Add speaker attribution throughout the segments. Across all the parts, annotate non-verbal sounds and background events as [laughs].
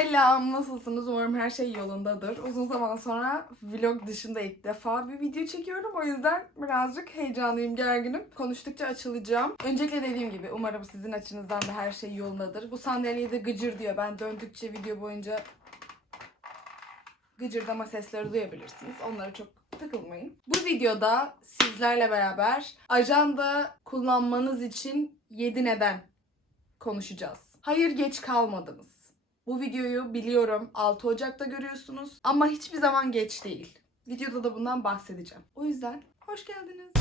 Speaker 1: Selam, nasılsınız? Umarım her şey yolundadır. Uzun zaman sonra vlog dışında ilk defa bir video çekiyorum. O yüzden birazcık heyecanlıyım, gerginim. Konuştukça açılacağım. Öncelikle dediğim gibi umarım sizin açınızdan da her şey yolundadır. Bu sandalyede gıcır diyor. Ben döndükçe video boyunca gıcırdama sesleri duyabilirsiniz. Onlara çok takılmayın. Bu videoda sizlerle beraber ajanda kullanmanız için 7 neden konuşacağız. Hayır geç kalmadınız. Bu videoyu biliyorum 6 Ocak'ta görüyorsunuz ama hiçbir zaman geç değil. Videoda da bundan bahsedeceğim. O yüzden hoş geldiniz.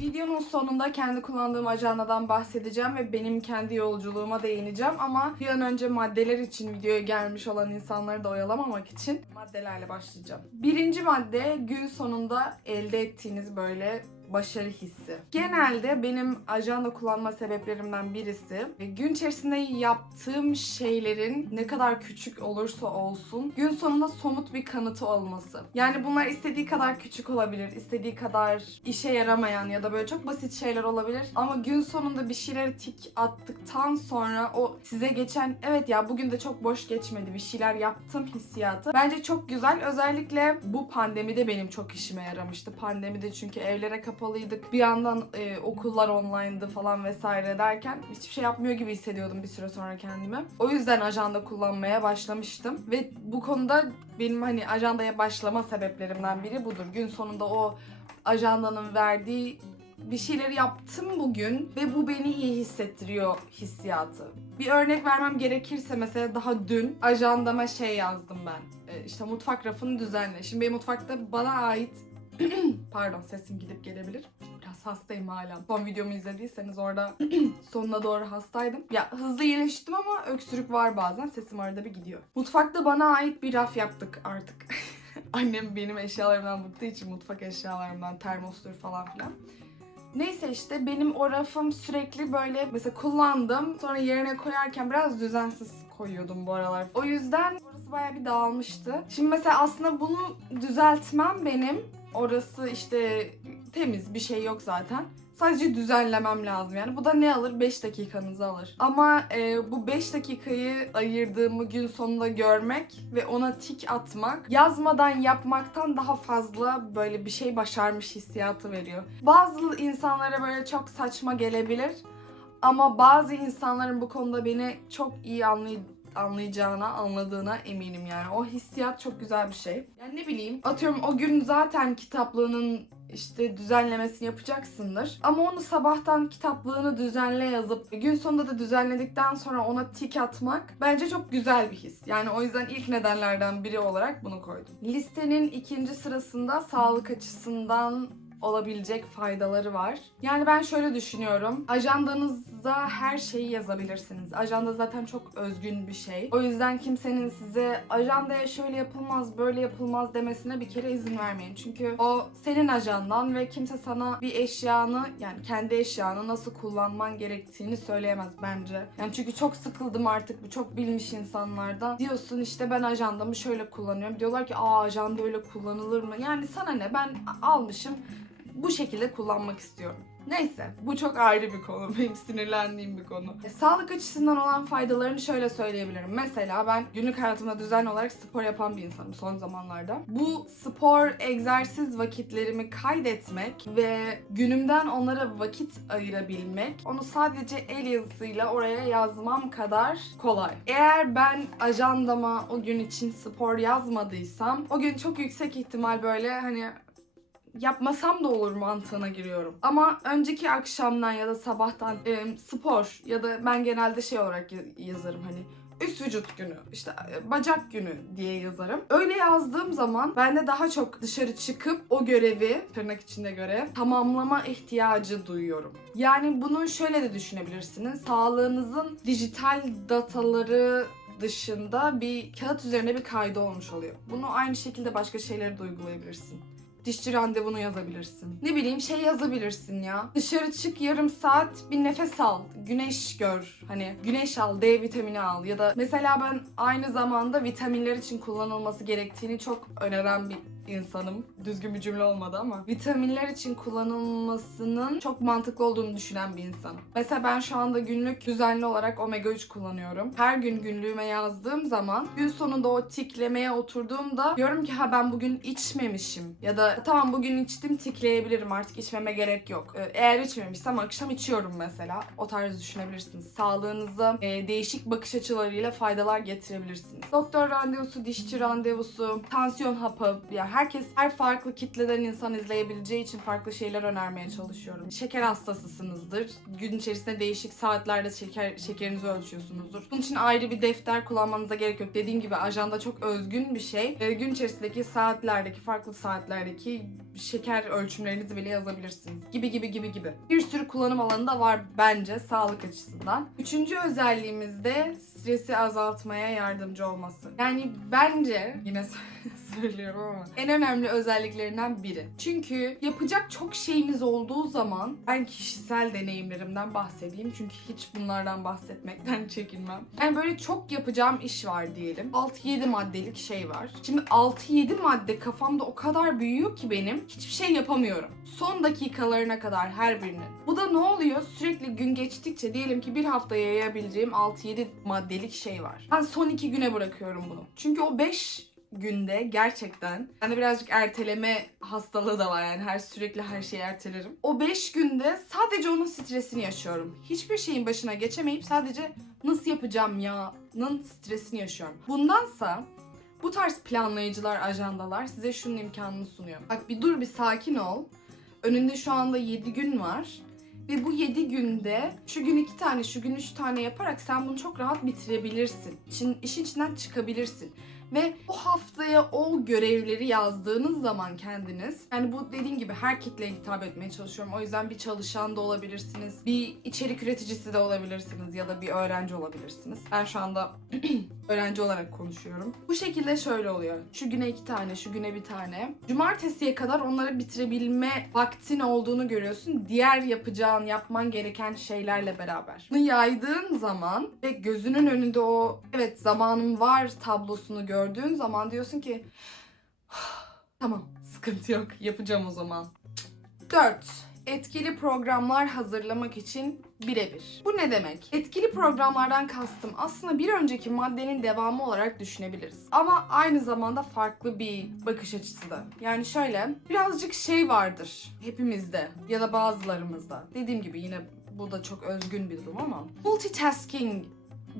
Speaker 1: Videonun sonunda kendi kullandığım ajandadan bahsedeceğim ve benim kendi yolculuğuma değineceğim ama bir an önce maddeler için videoya gelmiş olan insanları da oyalamamak için maddelerle başlayacağım. Birinci madde gün sonunda elde ettiğiniz böyle başarı hissi. Genelde benim ajanda kullanma sebeplerimden birisi e, gün içerisinde yaptığım şeylerin ne kadar küçük olursa olsun gün sonunda somut bir kanıtı olması. Yani bunlar istediği kadar küçük olabilir, istediği kadar işe yaramayan ya da böyle çok basit şeyler olabilir ama gün sonunda bir şeyleri tik attıktan sonra o size geçen evet ya bugün de çok boş geçmedi bir şeyler yaptım hissiyatı bence çok güzel. Özellikle bu pandemide benim çok işime yaramıştı. Pandemide çünkü evlere kapalıydık. Bir yandan e, okullar online'dı falan vesaire derken hiçbir şey yapmıyor gibi hissediyordum bir süre sonra kendimi. O yüzden ajanda kullanmaya başlamıştım ve bu konuda benim hani ajandaya başlama sebeplerimden biri budur. Gün sonunda o ajandanın verdiği bir şeyleri yaptım bugün ve bu beni iyi hissettiriyor hissiyatı. Bir örnek vermem gerekirse mesela daha dün ajandama şey yazdım ben. E, işte mutfak rafını düzenle. Şimdi benim mutfakta bana ait [clears throat] Pardon sesim gidip gelebilir. Biraz hastayım hala. Son videomu izlediyseniz orada [clears throat] sonuna doğru hastaydım. Ya hızlı iyileştim ama öksürük var bazen. Sesim arada bir gidiyor. Mutfakta bana ait bir raf yaptık artık. [laughs] Annem benim eşyalarımdan bıktığı için mutfak eşyalarımdan termostur falan filan. Neyse işte benim o rafım sürekli böyle mesela kullandım. Sonra yerine koyarken biraz düzensiz koyuyordum bu aralar. O yüzden orası bayağı bir dağılmıştı. Şimdi mesela aslında bunu düzeltmem benim. Orası işte temiz bir şey yok zaten. Sadece düzenlemem lazım yani. Bu da ne alır? 5 dakikanızı alır. Ama e, bu 5 dakikayı ayırdığımı gün sonunda görmek ve ona tik atmak yazmadan yapmaktan daha fazla böyle bir şey başarmış hissiyatı veriyor. Bazı insanlara böyle çok saçma gelebilir. Ama bazı insanların bu konuda beni çok iyi anlay anlayacağına, anladığına eminim yani. O hissiyat çok güzel bir şey. Yani ne bileyim, atıyorum o gün zaten kitaplığının işte düzenlemesini yapacaksındır. Ama onu sabahtan kitaplığını düzenle yazıp gün sonunda da düzenledikten sonra ona tik atmak bence çok güzel bir his. Yani o yüzden ilk nedenlerden biri olarak bunu koydum. Listenin ikinci sırasında sağlık açısından olabilecek faydaları var. Yani ben şöyle düşünüyorum. Ajandanıza her şeyi yazabilirsiniz. Ajanda zaten çok özgün bir şey. O yüzden kimsenin size ajandaya şöyle yapılmaz, böyle yapılmaz demesine bir kere izin vermeyin. Çünkü o senin ajandan ve kimse sana bir eşyanı yani kendi eşyanı nasıl kullanman gerektiğini söyleyemez bence. Yani çünkü çok sıkıldım artık bu çok bilmiş insanlardan. Diyorsun işte ben ajandamı şöyle kullanıyorum. Diyorlar ki aa ajanda öyle kullanılır mı? Yani sana ne ben almışım bu şekilde kullanmak istiyorum. Neyse bu çok ayrı bir konu. [laughs] Benim sinirlendiğim bir konu. E, sağlık açısından olan faydalarını şöyle söyleyebilirim. Mesela ben günlük hayatımda düzenli olarak spor yapan bir insanım son zamanlarda. Bu spor egzersiz vakitlerimi kaydetmek ve günümden onlara vakit ayırabilmek onu sadece el yazısıyla oraya yazmam kadar kolay. Eğer ben ajandama o gün için spor yazmadıysam o gün çok yüksek ihtimal böyle hani yapmasam da olur mantığına giriyorum. Ama önceki akşamdan ya da sabahtan e, spor ya da ben genelde şey olarak ya- yazarım hani üst vücut günü, işte e, bacak günü diye yazarım. Öyle yazdığım zaman ben de daha çok dışarı çıkıp o görevi, tırnak içinde görev, tamamlama ihtiyacı duyuyorum. Yani bunu şöyle de düşünebilirsiniz. Sağlığınızın dijital dataları dışında bir kağıt üzerine bir kaydı olmuş oluyor. Bunu aynı şekilde başka şeylere de uygulayabilirsin dişçi randevunu yazabilirsin. Ne bileyim şey yazabilirsin ya. Dışarı çık yarım saat bir nefes al. Güneş gör. Hani güneş al, D vitamini al. Ya da mesela ben aynı zamanda vitaminler için kullanılması gerektiğini çok öneren bir insanım. Düzgün bir cümle olmadı ama. Vitaminler için kullanılmasının çok mantıklı olduğunu düşünen bir insanım. Mesela ben şu anda günlük düzenli olarak omega 3 kullanıyorum. Her gün günlüğüme yazdığım zaman gün sonunda o tiklemeye oturduğumda diyorum ki ha ben bugün içmemişim. Ya da tamam bugün içtim tikleyebilirim artık içmeme gerek yok. Ee, Eğer içmemişsem akşam içiyorum mesela. O tarz düşünebilirsiniz. Sağlığınıza e, değişik bakış açılarıyla faydalar getirebilirsiniz. Doktor randevusu, dişçi randevusu, tansiyon hapı. Ya herkes her farklı kitleden insan izleyebileceği için farklı şeyler önermeye çalışıyorum. Şeker hastasısınızdır. Gün içerisinde değişik saatlerde şeker şekerinizi ölçüyorsunuzdur. Bunun için ayrı bir defter kullanmanıza gerek yok. Dediğim gibi ajanda çok özgün bir şey. Ee, gün içerisindeki saatlerdeki, farklı saatlerdeki şeker ölçümlerinizi bile yazabilirsiniz. Gibi gibi gibi gibi. Bir sürü kullanım alanı da var bence sağlık açısından. Üçüncü özelliğimiz de stresi azaltmaya yardımcı olması. Yani bence yine [laughs] söylüyorum ama en önemli özelliklerinden biri. Çünkü yapacak çok şeyimiz olduğu zaman ben kişisel deneyimlerimden bahsedeyim çünkü hiç bunlardan bahsetmekten [laughs] çekinmem. Yani böyle çok yapacağım iş var diyelim. 6-7 maddelik şey var. Şimdi 6-7 madde kafamda o kadar büyüyor ki benim hiçbir şey yapamıyorum. Son dakikalarına kadar her birinin. Bu da ne oluyor? Sürekli gün geçtikçe diyelim ki bir haftaya yayabileceğim 6-7 maddelik şey var. Ben son 2 güne bırakıyorum bunu. Çünkü o 5 günde gerçekten bende birazcık erteleme hastalığı da var yani her sürekli her şeyi ertelerim. O 5 günde sadece onun stresini yaşıyorum. Hiçbir şeyin başına geçemeyip sadece nasıl yapacağım ya'nın stresini yaşıyorum. Bundansa bu tarz planlayıcılar, ajandalar size şunun imkanını sunuyor. Bak bir dur bir sakin ol. Önünde şu anda 7 gün var. Ve bu 7 günde şu gün 2 tane, şu gün 3 tane yaparak sen bunu çok rahat bitirebilirsin. İşin, içinden çıkabilirsin. Ve o haftaya o görevleri yazdığınız zaman kendiniz yani bu dediğim gibi her kitleye hitap etmeye çalışıyorum. O yüzden bir çalışan da olabilirsiniz. Bir içerik üreticisi de olabilirsiniz ya da bir öğrenci olabilirsiniz. Ben şu anda [clears throat] öğrenci olarak konuşuyorum. Bu şekilde şöyle oluyor. Şu güne iki tane, şu güne bir tane. Cumartesiye kadar onları bitirebilme vaktin olduğunu görüyorsun. Diğer yapacağın, yapman gereken şeylerle beraber. Bunu yaydığın zaman ve gözünün önünde o evet zamanım var tablosunu gördüğün zaman diyorsun ki [sighs] tamam sıkıntı yok yapacağım o zaman. 4. Etkili programlar hazırlamak için birebir. Bu ne demek? Etkili programlardan kastım aslında bir önceki maddenin devamı olarak düşünebiliriz. Ama aynı zamanda farklı bir bakış açısı da. Yani şöyle birazcık şey vardır hepimizde ya da bazılarımızda. Dediğim gibi yine bu da çok özgün bir durum ama multitasking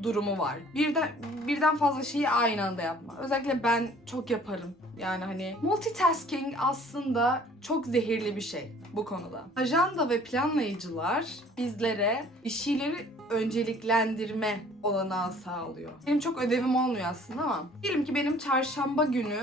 Speaker 1: durumu var. Birden birden fazla şeyi aynı anda yapma. Özellikle ben çok yaparım. Yani hani multitasking aslında çok zehirli bir şey bu konuda. Ajanda ve planlayıcılar bizlere bir şeyleri önceliklendirme olanağı sağlıyor. Benim çok ödevim olmuyor aslında ama diyelim ki benim çarşamba günü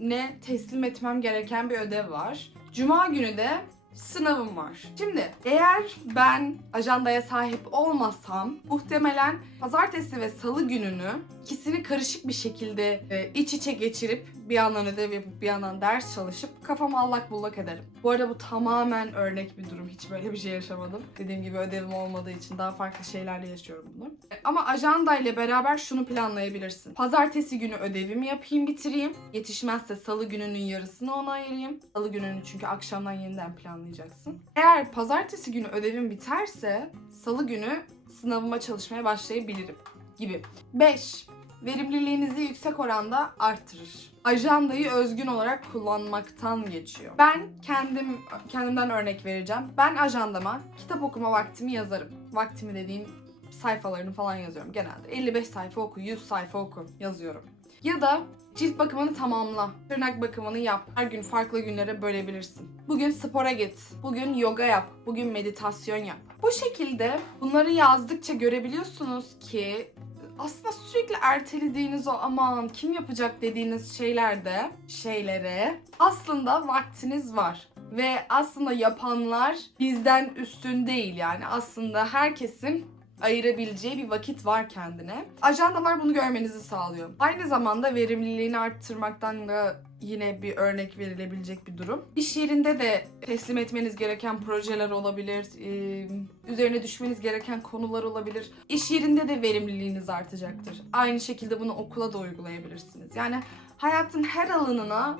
Speaker 1: ne teslim etmem gereken bir ödev var. Cuma günü de sınavım var. Şimdi eğer ben ajandaya sahip olmasam muhtemelen pazartesi ve salı gününü ikisini karışık bir şekilde e, iç içe geçirip bir yandan ödev yapıp bir yandan ders çalışıp kafamı allak bullak ederim. Bu arada bu tamamen örnek bir durum. Hiç böyle bir şey yaşamadım. Dediğim gibi ödevim olmadığı için daha farklı şeylerle yaşıyorum bunu. Ama ajanda ile beraber şunu planlayabilirsin. Pazartesi günü ödevimi yapayım bitireyim. Yetişmezse salı gününün yarısını ona ayırayım. Salı gününü çünkü akşamdan yeniden planlayacaksın. Eğer pazartesi günü ödevim biterse salı günü sınavıma çalışmaya başlayabilirim gibi. 5. Verimliliğinizi yüksek oranda arttırır. Ajandayı özgün olarak kullanmaktan geçiyor. Ben kendim kendimden örnek vereceğim. Ben ajandama kitap okuma vaktimi yazarım. Vaktimi dediğim sayfalarını falan yazıyorum genelde. 55 sayfa oku, 100 sayfa oku yazıyorum. Ya da cilt bakımını tamamla. Tırnak bakımını yap. Her gün farklı günlere bölebilirsin. Bugün spora git. Bugün yoga yap. Bugün meditasyon yap. Bu şekilde bunları yazdıkça görebiliyorsunuz ki aslında sürekli ertelediğiniz o aman kim yapacak dediğiniz şeylerde şeylere aslında vaktiniz var. Ve aslında yapanlar bizden üstün değil yani aslında herkesin ayırabileceği bir vakit var kendine. Ajandalar bunu görmenizi sağlıyor. Aynı zamanda verimliliğini arttırmaktan da yine bir örnek verilebilecek bir durum. İş yerinde de teslim etmeniz gereken projeler olabilir, e, üzerine düşmeniz gereken konular olabilir. İş yerinde de verimliliğiniz artacaktır. Aynı şekilde bunu okula da uygulayabilirsiniz. Yani hayatın her alanına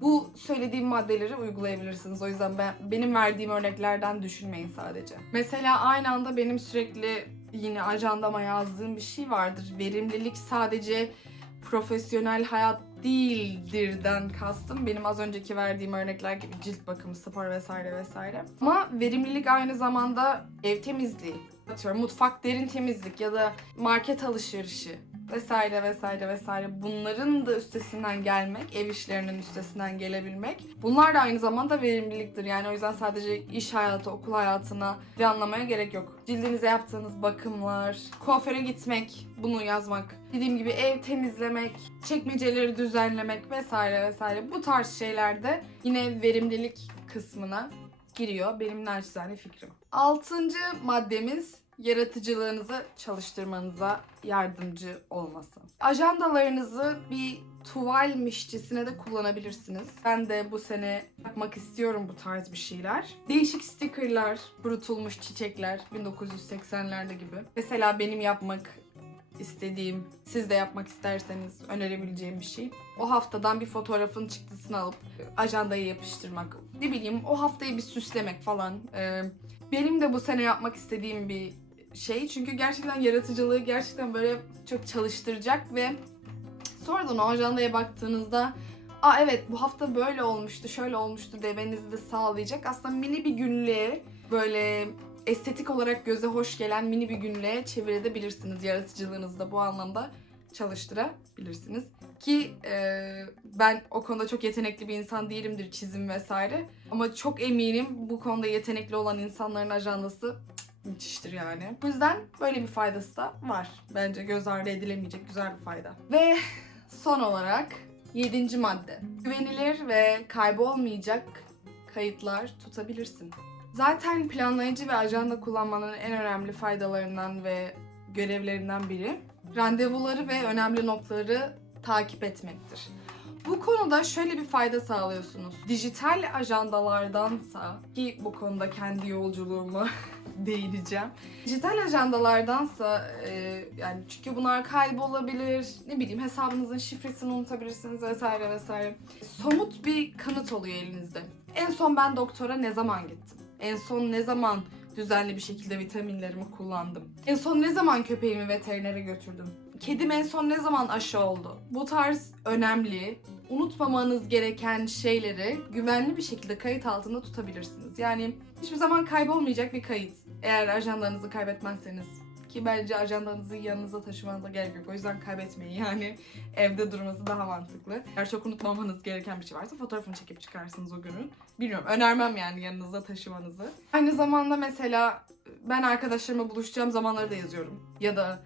Speaker 1: bu söylediğim maddeleri uygulayabilirsiniz. O yüzden ben benim verdiğim örneklerden düşünmeyin sadece. Mesela aynı anda benim sürekli yine ajandama yazdığım bir şey vardır. Verimlilik sadece profesyonel hayat değildirden kastım. Benim az önceki verdiğim örnekler gibi cilt bakımı, spor vesaire vesaire. Ama verimlilik aynı zamanda ev temizliği, atıyorum mutfak derin temizlik ya da market alışverişi vesaire vesaire vesaire bunların da üstesinden gelmek, ev işlerinin üstesinden gelebilmek. Bunlar da aynı zamanda verimliliktir. Yani o yüzden sadece iş hayatı, okul hayatına anlamaya gerek yok. Cildinize yaptığınız bakımlar, kuaföre gitmek, bunu yazmak. Dediğim gibi ev temizlemek, çekmeceleri düzenlemek vesaire vesaire. Bu tarz şeylerde yine verimlilik kısmına giriyor. Benim naçizane fikrim. Altıncı maddemiz yaratıcılığınızı çalıştırmanıza yardımcı olması. Ajandalarınızı bir tuvalmişçisine de kullanabilirsiniz. Ben de bu sene yapmak istiyorum bu tarz bir şeyler. Değişik stickerlar, kurutulmuş çiçekler 1980'lerde gibi. Mesela benim yapmak istediğim, siz de yapmak isterseniz önerebileceğim bir şey. O haftadan bir fotoğrafın çıktısını alıp ajandaya yapıştırmak. Ne bileyim o haftayı bir süslemek falan. Ee, benim de bu sene yapmak istediğim bir şey. Çünkü gerçekten yaratıcılığı gerçekten böyle çok çalıştıracak ve sonradan o ajandaya baktığınızda Aa evet bu hafta böyle olmuştu, şöyle olmuştu demenizi de sağlayacak. Aslında mini bir günlüğe böyle estetik olarak göze hoş gelen mini bir günlüğe çevirebilirsiniz. Yaratıcılığınızı da bu anlamda çalıştırabilirsiniz. Ki e, ben o konuda çok yetenekli bir insan değilimdir çizim vesaire. Ama çok eminim bu konuda yetenekli olan insanların ajandası müthiştir yani. Bu yüzden böyle bir faydası da var. Bence göz ardı edilemeyecek güzel bir fayda. Ve son olarak yedinci madde. Güvenilir ve kaybolmayacak kayıtlar tutabilirsin. Zaten planlayıcı ve ajanda kullanmanın en önemli faydalarından ve görevlerinden biri randevuları ve önemli notları takip etmektir. Bu konuda şöyle bir fayda sağlıyorsunuz. Dijital ajandalardansa ki bu konuda kendi yolculuğuma [laughs] değineceğim. Dijital ajandalardansa e, yani çünkü bunlar kaybolabilir, ne bileyim hesabınızın şifresini unutabilirsiniz vesaire vesaire. Somut bir kanıt oluyor elinizde. En son ben doktora ne zaman gittim? En son ne zaman düzenli bir şekilde vitaminlerimi kullandım? En son ne zaman köpeğimi veterinere götürdüm? Kedim en son ne zaman aşı oldu? Bu tarz önemli, unutmamanız gereken şeyleri güvenli bir şekilde kayıt altında tutabilirsiniz. Yani hiçbir zaman kaybolmayacak bir kayıt. Eğer ajandanızı kaybetmezseniz. Ki bence ajandanızı yanınıza taşımanıza gerek yok. O yüzden kaybetmeyin yani. Evde durması daha mantıklı. Eğer çok unutmamanız gereken bir şey varsa fotoğrafını çekip çıkarsınız o günün. Bilmiyorum önermem yani yanınızda taşımanızı. Aynı zamanda mesela ben arkadaşlarımla buluşacağım zamanları da yazıyorum. Ya da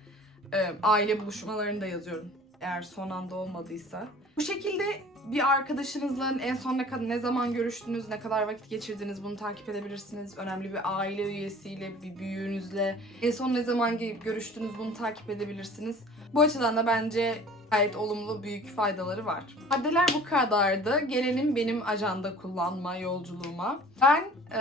Speaker 1: e, aile buluşmalarını da yazıyorum. Eğer son anda olmadıysa. Bu şekilde bir arkadaşınızla en son ne ne zaman görüştünüz, ne kadar vakit geçirdiniz bunu takip edebilirsiniz. Önemli bir aile üyesiyle, bir büyüğünüzle en son ne zaman görüştünüz bunu takip edebilirsiniz. Bu açıdan da bence gayet olumlu büyük faydaları var. Maddeler bu kadardı. Gelelim benim ajanda kullanma yolculuğuma. Ben e,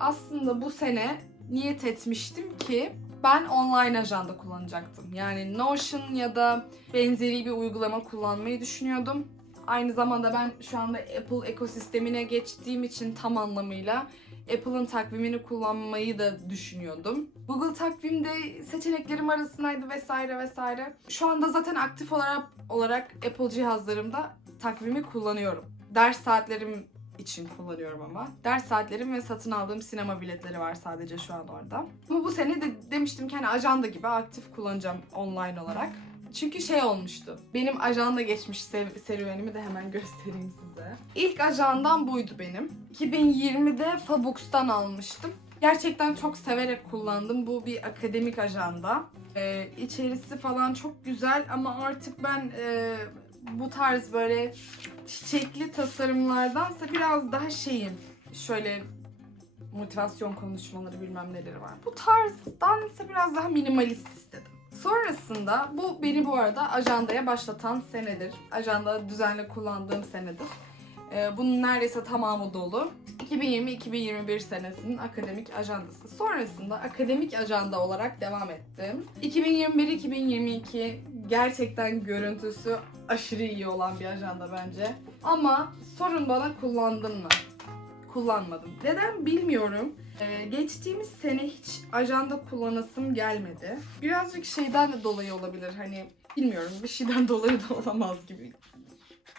Speaker 1: aslında bu sene niyet etmiştim ki ben online ajanda kullanacaktım. Yani Notion ya da benzeri bir uygulama kullanmayı düşünüyordum. Aynı zamanda ben şu anda Apple ekosistemine geçtiğim için tam anlamıyla Apple'ın takvimini kullanmayı da düşünüyordum. Google takvimde seçeneklerim arasındaydı vesaire vesaire. Şu anda zaten aktif olarak olarak Apple cihazlarımda takvimi kullanıyorum. Ders saatlerim için kullanıyorum ama. Ders saatlerim ve satın aldığım sinema biletleri var sadece şu an orada. Ama bu sene de demiştim ki hani ajanda gibi aktif kullanacağım online olarak. Çünkü şey olmuştu. Benim ajanda geçmiş serüvenimi de hemen [laughs] göstereyim size. İlk ajandam buydu benim. 2020'de Fabux'tan almıştım. Gerçekten çok severek kullandım. Bu bir akademik ajanda. Ee, içerisi falan çok güzel ama artık ben e, bu tarz böyle çiçekli tasarımlardansa biraz daha şeyim. Şöyle motivasyon konuşmaları bilmem neleri var. Bu tarzdansa biraz daha minimalist istedim. Sonrasında bu beni bu arada ajandaya başlatan senedir. Ajanda düzenli kullandığım senedir. Ee, bunun neredeyse tamamı dolu. 2020-2021 senesinin akademik ajandası. Sonrasında akademik ajanda olarak devam ettim. 2021-2022 gerçekten görüntüsü aşırı iyi olan bir ajanda bence. Ama sorun bana kullandın mı? Kullanmadım. Neden bilmiyorum. Ee, geçtiğimiz sene hiç ajanda kullanasım gelmedi. Birazcık şeyden de dolayı olabilir. Hani bilmiyorum bir şeyden [laughs] dolayı da olamaz gibi.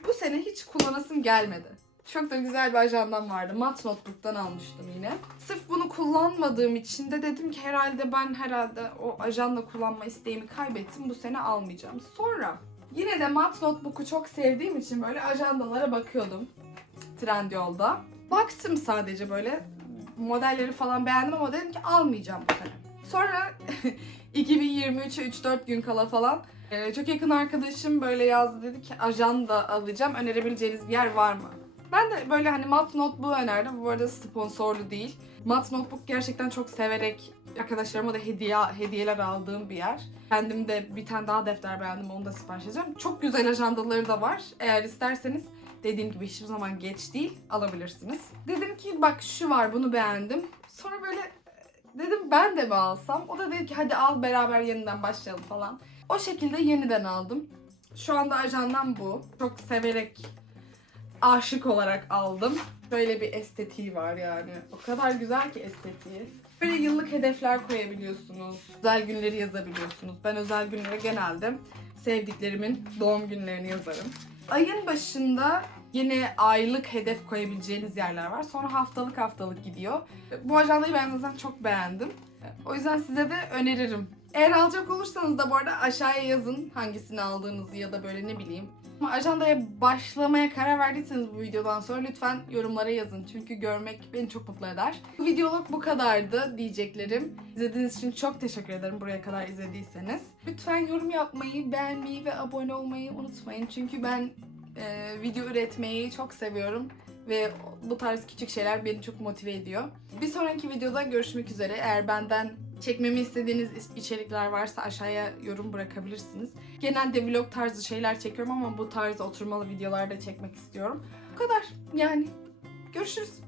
Speaker 1: Bu sene hiç kullanasım gelmedi. Çok da güzel bir ajandam vardı. Mat Notebook'tan almıştım yine. Sırf bunu kullanmadığım için de dedim ki herhalde ben herhalde o ajanda kullanma isteğimi kaybettim. Bu sene almayacağım. Sonra yine de Mat Notebook'u çok sevdiğim için böyle ajandalara bakıyordum. Trendyol'da. Baktım sadece böyle modelleri falan beğendim ama dedim ki almayacağım bu sene. Sonra [laughs] 2023'e 3-4 gün kala falan e, çok yakın arkadaşım böyle yazdı dedi ki ajanda alacağım önerebileceğiniz bir yer var mı? Ben de böyle hani Mat Notebook önerdim. Bu arada sponsorlu değil. Mat Notebook gerçekten çok severek arkadaşlarıma da hediye hediyeler aldığım bir yer. Kendim de bir tane daha defter beğendim onu da sipariş edeceğim. Çok güzel ajandaları da var. Eğer isterseniz dediğim gibi hiçbir zaman geç değil alabilirsiniz. Dedim ki bak şu var bunu beğendim. Sonra böyle e, dedim ben de mi alsam? O da dedi ki hadi al beraber yeniden başlayalım falan. O şekilde yeniden aldım. Şu anda ajandam bu. Çok severek aşık olarak aldım. Böyle bir estetiği var yani. O kadar güzel ki estetiği. Böyle yıllık hedefler koyabiliyorsunuz. Özel günleri yazabiliyorsunuz. Ben özel günlere genelde sevdiklerimin doğum günlerini yazarım. Ayın başında yine aylık hedef koyabileceğiniz yerler var. Sonra haftalık haftalık gidiyor. Bu ajandayı ben zaten çok beğendim. O yüzden size de öneririm. Eğer alacak olursanız da bu arada aşağıya yazın hangisini aldığınızı ya da böyle ne bileyim. Ama ajandaya başlamaya karar verdiyseniz bu videodan sonra lütfen yorumlara yazın. Çünkü görmek beni çok mutlu eder. Bu videoluk bu kadardı diyeceklerim. İzlediğiniz için çok teşekkür ederim buraya kadar izlediyseniz. Lütfen yorum yapmayı, beğenmeyi ve abone olmayı unutmayın. Çünkü ben e, video üretmeyi çok seviyorum. Ve bu tarz küçük şeyler beni çok motive ediyor. Bir sonraki videoda görüşmek üzere. Eğer benden çekmemi istediğiniz içerikler varsa aşağıya yorum bırakabilirsiniz. Genelde vlog tarzı şeyler çekiyorum ama bu tarz oturmalı videolar da çekmek istiyorum. Bu kadar yani. Görüşürüz.